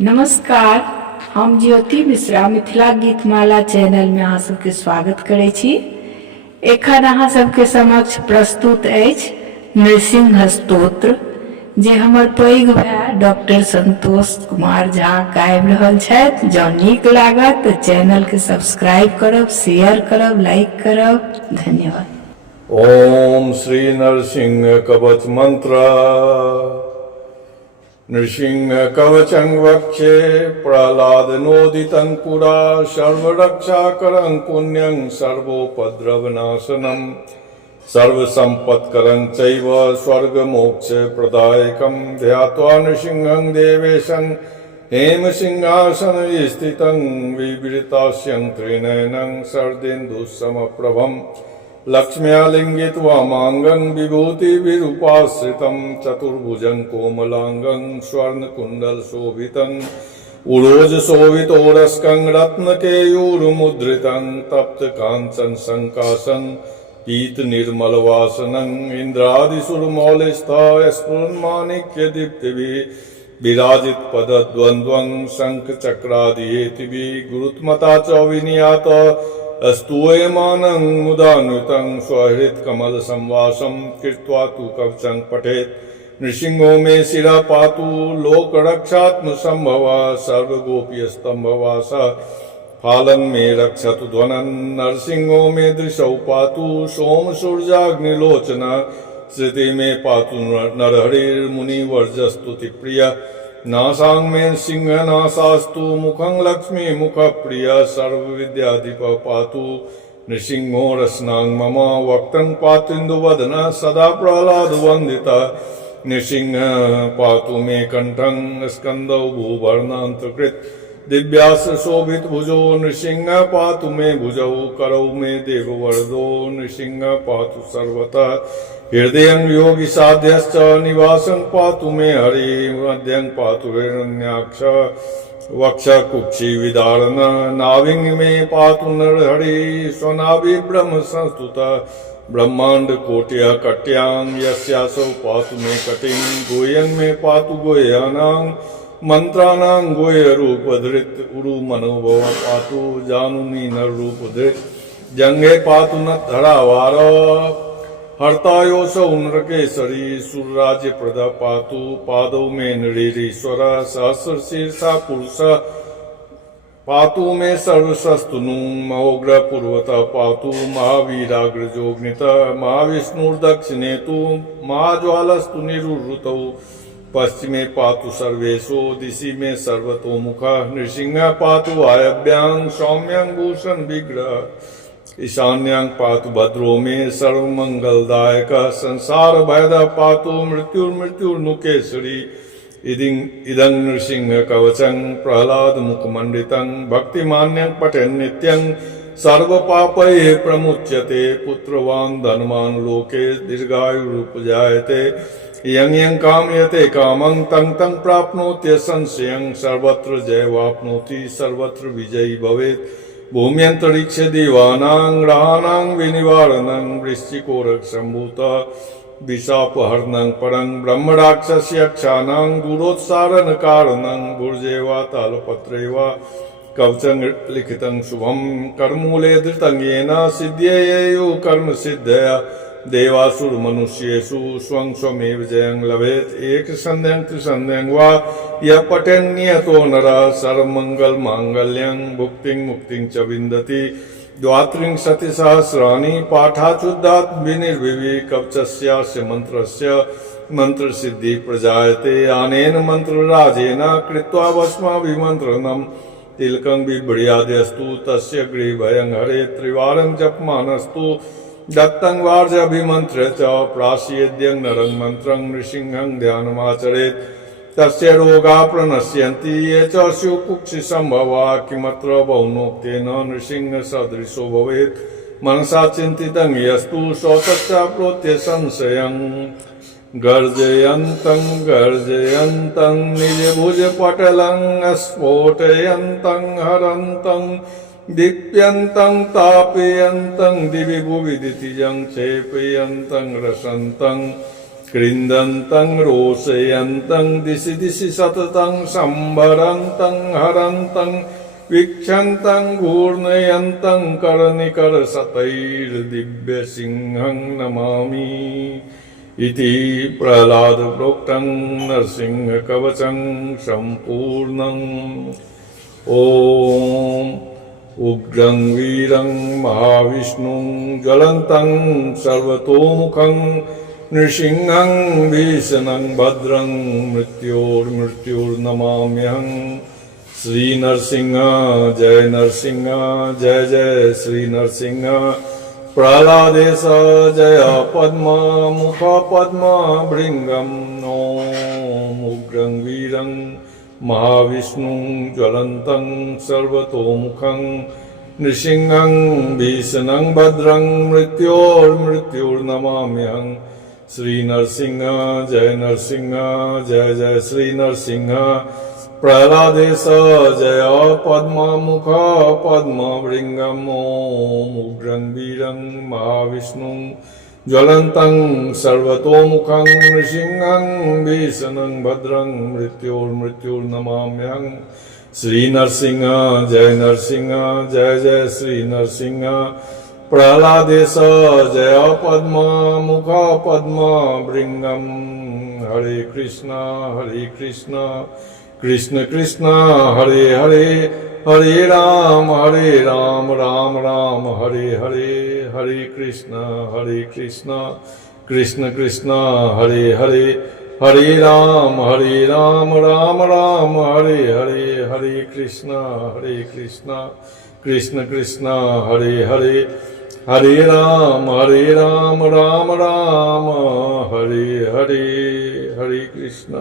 नमस्कार, हम ज्योति मिश्रा मिथिला गीतमाला चैनल में अहाँ सबके स्वागत करै छी। एखन अहाँ सबके समक्ष प्रस्तुत अछि नृसिंह स्तोत्र, जे हमर पैघ भाई डॉक्टर संतोष कुमार झा गाबि रहल छथि। जँ नीक लागत तऽ चैनल के सब्सक्राइब करब, शेयर करब, लाइक करब। धन्यवाद। ओम श्री नरसिंह कवच मंत्र। नृसिंह कवचं वक्षे प्रह्लाद नोदितं पुरा सर्वरक्षाकरं पुण्यं सर्वोपद्रवनाशनं सर्वसम्पत्करं चैव स्वर्गमोक्षप्रदायकं ध्यात्वा नृसिंहं देवेशं हेमसिंहासने स्थितं विवृतास्यं त्रिनयनं शरदेन्दुसमप्रभं लक्ष्म्या लिङ्गित्वामाङ्गं विभूतिभिरुपाश्रितं चतुर्भुजं कोमलाङ्गं स्वर्णकुण्डलशोभितं उरोजशोभितोरस्कं रत्नकेयूरमुद्रितं तप्तकाञ्चन सङ्काशं पीतनिर्मलवासनं इन्द्रादिसुरमौलिस्थः स्फुरन्माणिक्यदीप्तिभिः विराजितपदद्वन्द्वं शङ्खचक्रादिहेतिभिः गुरुत्मता च विनियात स्तूयमानं मुदान्वितं स्वहृत्कमलसंवासं कृत्वा तु कवचं पठेत्। नृसिंहो मे शिरः पातु लोकरक्षात्मसम्भवः सर्वगोप्यस्तम्भवासः फालं मे रक्षतु ध्वनं। नरसिंहो मे दृशौ पातु सोमसूर्याग्निलोचनः श्रुति मे पातु नरहरिर्मुनिवर्जस्तुतिप्रियः। नासां मे सिंहनासास्तु मुखं लक्ष्मी मुखप्रिय सर्वविद्याधिपः पातु नृसिंहो रसनां मम वक्त्रं पातुन्दुवदनः सदा प्रह्लादवन्दितः। नृसिंह पातु मे कण्ठं स्कन्दौ भूभर्णान्तकृत् दिव्यास्त्रशोभितभुजो नृसिंह पातु मे भुजौ करौ मे देववरदो नृसिंह पातु सर्वतः। हृदयं योगिसाध्यश्च निवासं पातु मे हरि मध्यं पातु हिरण्याक्ष वक्षकुक्षिविदारण नाभिं मे पातु नरहरि स्वनाभिब्रह्म संस्तुतः। ब्रह्माण्डकोट्यः कट्यां यस्यासौ पातु मे कटिं गुह्यं मे पातु गुह्यानां मन्त्राणां गुह्यरूपधृत् उरुमनोभव पातु जानुनि नररूपधृत्। जङ्घे पातु न धरावार हर्तायोऽसौ नृकेसरी सुरराज्यप्रदः पातु पादौ मे नृरीश्वर सहस्रशीर्षा पुरुषः पातु मे सर्वशस्तुनुं महोग्रपूर्वतः पातु महावीराग्रजोऽग्नितः महाविष्णुर्दक्षिणे तु महाज्वालस्तु निरुद्धौ पश्चिमे पातु सर्वेषु दिशि मे सर्वतोमुखः। नृसिंह पातु वायव्यां सौम्यं भूषण विग्रह ईशान्यां पातु भद्रो मे सर्वमंगलदायकः। संसार भयदः पातु मृत्युर्मृत्युर्नुकेसरी इदं नृसिंह कवचं प्रह्लाद मुखमण्डितं भक्तिमान्यं पठन् नित्यं सर्वपापैः प्रमुच्यते। पुत्रवान् धनवान् लोके दीर्घायुरुपजायते यं यं कामयते कामं तं तं प्राप्नोति संशयं सर्वत्र जयवाप्नोति सर्वत्र विजयी भवेत्। भूम्यन्तरिक्ष दिवानां ग्रहाणां विनिवारणं वृश्चिकोरसम्भूतः विशापहरणं परं ब्रह्मराक्षसयक्षाणां दूरोत्सारणकारणं भुर्जेवा तालपत्रेवा कवचं लिखितं शुभं करमूले धृतं येन सिद्ध्येयुः कर्मसिद्धया देवासुरमनुष्येषु स्वं स्वमेव जयं लभेत्। एकसन्ध्यं त्रिसन्ध्यं वा यः पठन्नियतो नरः सर्वमङ्गलमाङ्गल्यं भुक्तिं मुक्तिं च विन्दति। द्वात्रिंशतिसहस्राणि पाठाचुद्धात् विनिर्विवि कवचस्यास्य मन्त्रस्य मन्त्रसिद्धिः प्रजायते। अनेन मन्त्रराजेन कृत्वा भस्माभिमन्त्रणं तिलकं बिभ्रयाद्यस्तु तस्य गृहभयं हरे त्रिवारं जपमानस्तु दत्तं वार्जाभिमन्त्र्य च प्रासीद्यं नरं मन्त्रं नृसिंहं ध्यानमाचरेत्। तस्य रोगाः प्रणश्यन्ति ये च स्युकुक्षिसम्भवा किमत्र बहुनोक्तेन नृसिंह सदृशो भवेत्। मनसा चिन्तितं यस्तु शौतश्चाप्नोत्य संशयं गर्जयन्तं गर्जयन्तं निजभुजपटलं स्फोटयन्तं हरन्तं दीप्यन्तं तापयन्तं दिवि भुवि दितिजं क्षेपयन्तं रसन्तं क्रिन्दन्तं रोषयन्तं दिशि दिशि सततं सम्भरन्तं हरन्तं वीक्षन्तं घूर्णयन्तं कर्णिकरशतैर्दिव्यसिंहं नमामि इति प्रह्लादप्रोक्तं नरसिंहकवचं सम्पूर्णम्। ॐ उग्रं वीरं महाविष्णुं ज्वलन्तं सर्वतोमुखं नृसिंहं भीषणं भद्रं मृत्योर्मृत्युर्नमाम्यहं। श्री नरसिंह जय नरसिंह जय जय श्री नरसिंह। प्रह्लादेश जय पद्मा मुख पद्मा भृंगम। ॐ उग्रं वीरं महाविष्णुं ज्वलन्तं सर्वतोमुखं नृसिंहं भीषणं भद्रं मृत्योर्मृत्युर्नमाम्यहं। श्री नरसिंह जय जय श्री नरसिंह। प्रह्लादेश जय पद्मा मुख पद्मा भृंगम। ॐ उग्रं वीरं महाविष्णुं ज्वलन्तं सर्वतोमुखं नृसिंहं भीषणं भद्रं मृत्योर्मृत्युर्नमाम्यहं। श्री नरसिंह जय जय श्री नरसिंह। प्रह्लादेश जय पद्मा मुख पद्मा भृंगम। हरे कृष्णा कृष्ण कृष्ण हरे हरे हरे राम राम राम हरे हरे हरे कृष्ण कृष्ण कृष्ण हरे हरे हरे राम राम राम हरे हरे हरे कृष्ण कृष्ण कृष्ण हरे हरे हरे राम राम राम हरे हरे हरे कृष्ण।